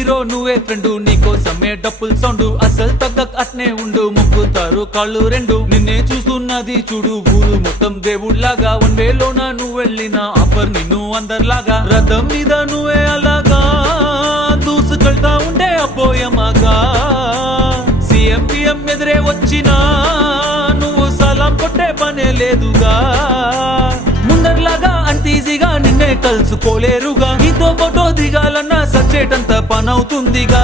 hero నువ్వే friend నీకోసమే డప్పుల్ sound అసలు తగ్గక్ అట్నే ఉండు మొక్కుతారు కాళ్ళు రెండు నిన్నే చూస్తున్నది చూడు ఊరు మొత్తం దేవుళ్లాగా వన్ వేలోన నువ్వు వెళ్ళిన ఆఫర్ నిన్ను అందరిలాగా రథం మీద నువ్వే అలాగా దూసుకెళ్తా ఉండే అపోయమాగా సీఎం పిఎం ఎదురే వచ్చినా నువ్వు సలాం కొట్టే పనే లేదుగా ముందర్లాగా అంత ఈజీగా నిన్నే కలుసుకోలేరుగా నీతో ఫోటో దిగాలన్నా సచ్చేటంత పనవుతుందిగా